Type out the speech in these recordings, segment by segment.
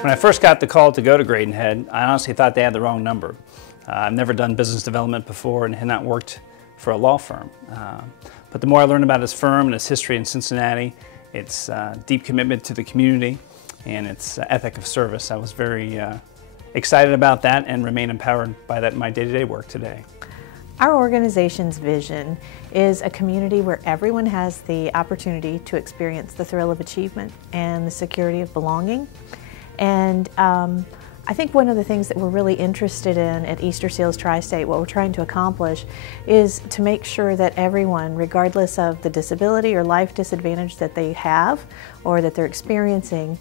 When I first got the call to go to Gradenhead, I honestly thought they had the wrong number. I've never done business development before and had not worked for a law firm. But the more I learned about his firm and its history in Cincinnati, its deep commitment to the community, and its ethic of service, I was very excited about that and remain empowered by that in my day-to-day work today. Our organization's vision is a community where everyone has the opportunity to experience the thrill of achievement and the security of belonging. And I think one of the things that we're really interested in at Easter Seals Tri-State, what we're trying to accomplish, is to make sure that everyone, regardless of the disability or life disadvantage that they have or that they're experiencing,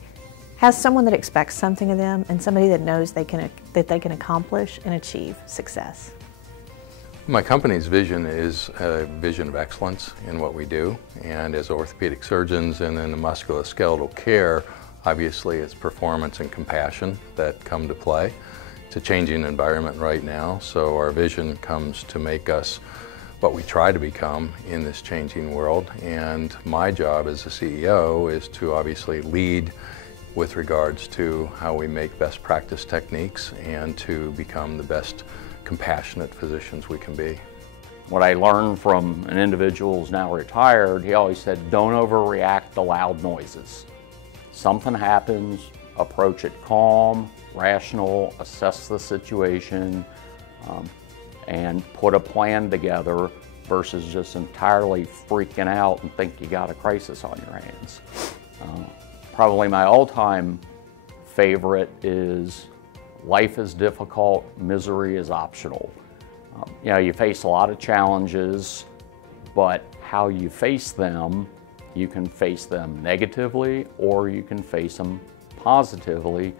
has someone that expects something of them and somebody that knows that they can accomplish and achieve success. My company's vision is a vision of excellence in what we do, and as orthopedic surgeons and in the musculoskeletal care, obviously it's performance and compassion that come to play. It's a changing environment right now, so our vision comes to make us what we try to become in this changing world, and my job as a CEO is to obviously lead with regards to how we make best practice techniques and to become the best compassionate physicians we can be. What I learned from an individual who's now retired, he always said, don't overreact to loud noises. Something happens, approach it calm, rational, assess the situation, and put a plan together versus just entirely freaking out and think you got a crisis on your hands. Probably my all-time favorite is life is difficult, misery is optional. You know, you face a lot of challenges, but how you face them, you can face them negatively or you can face them positively.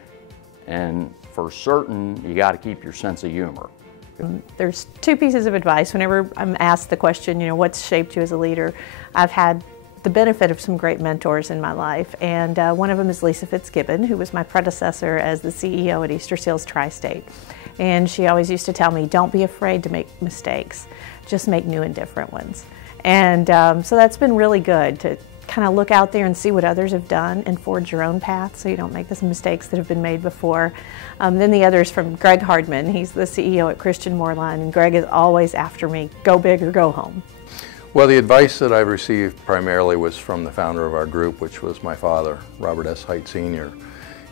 And for certain, you got to keep your sense of humor. There's two pieces of advice. Whenever I'm asked the question, you know, what's shaped you as a leader, I've had the benefit of some great mentors in my life, and one of them is Lisa Fitzgibbon, who was my predecessor as the CEO at Easter Seals Tri-State. And she always used to tell me, don't be afraid to make mistakes, just make new and different ones. And so that's been really good to kind of look out there and see what others have done and forge your own path so you don't make the mistakes that have been made before. Then the other is from Greg Hardman. He's the CEO at Christian Moorline, and Greg is always after me, go big or go home. Well, the advice that I received primarily was from the founder of our group, which was my father, Robert S. Heidt Sr.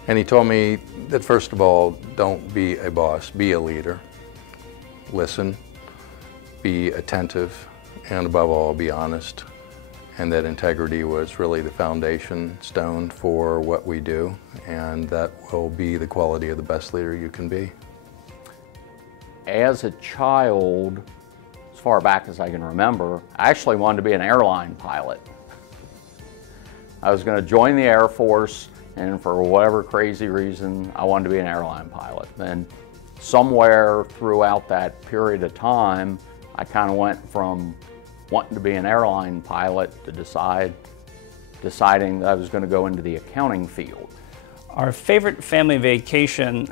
And he told me that first of all, don't be a boss, be a leader. Listen, be attentive, and above all, be honest. And that integrity was really the foundation stone for what we do, and that will be the quality of the best leader you can be. As a child, as far back as I can remember, I actually wanted to be an airline pilot. I was going to join the Air Force, and for whatever crazy reason, I wanted to be an airline pilot. And somewhere throughout that period of time, I kind of went from wanting to be an airline pilot to deciding that I was going to go into the accounting field. Our favorite family vacation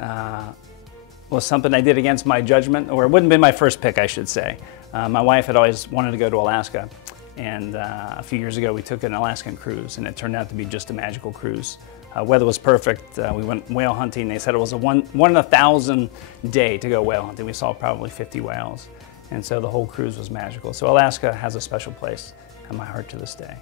was something I did against my judgment, or it wouldn't have been my first pick, I should say. My wife had always wanted to go to Alaska, and a few years ago we took an Alaskan cruise, and it turned out to be just a magical cruise. Weather was perfect. We went whale hunting. They said it was a one in 1,000 day to go whale hunting. We saw probably 50 whales, and so the whole cruise was magical. So Alaska has a special place in my heart to this day.